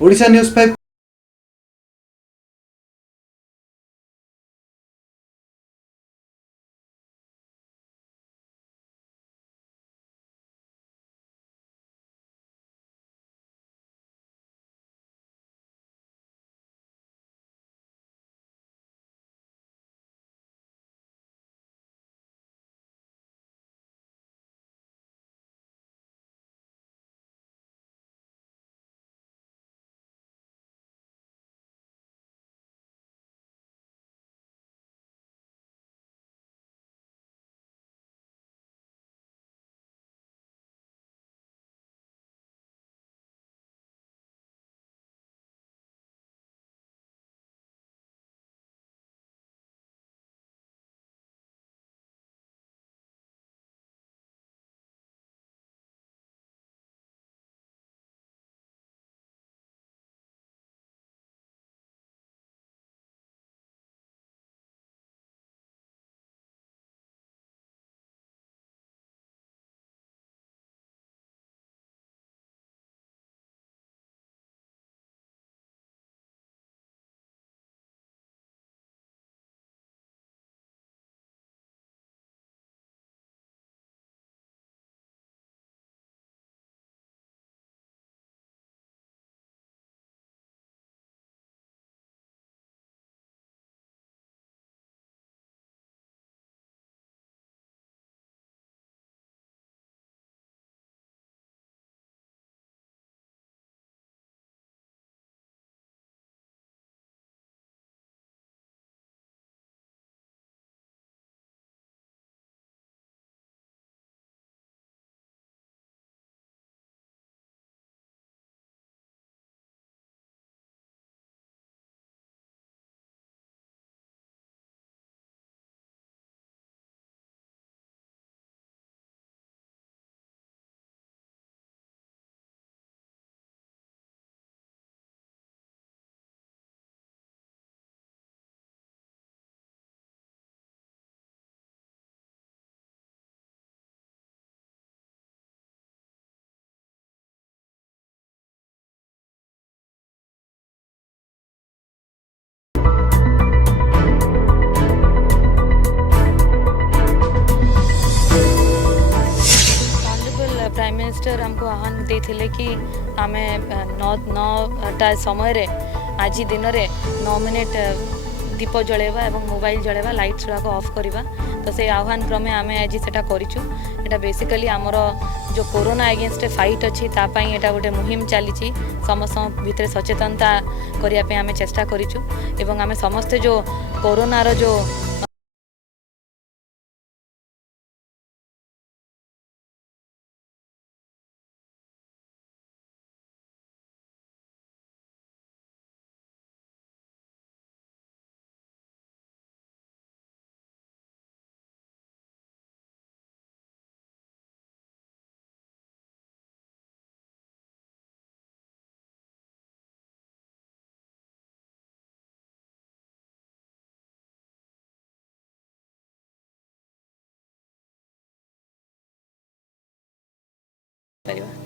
Odisha news 5। Honourable prime minister हमको आह्वान देते कि आम 9टा समय आज दिन में 9 मिनिट दीप जलैवा और मोबाइल जलैवा लाइट्स गुड़ाक ऑफ करवा। तो से आह्वान क्रमे आम आज से करूँ। बेसिकली आमर जो कोरोना अगेंस्ट फाइट अच्छी तापाई यहाँ गोटे मुहिम चली समस्त भितर सचेतनता करने आम चेष्टा करूँ। आम समस्ते जो कोरोनार जो परिवार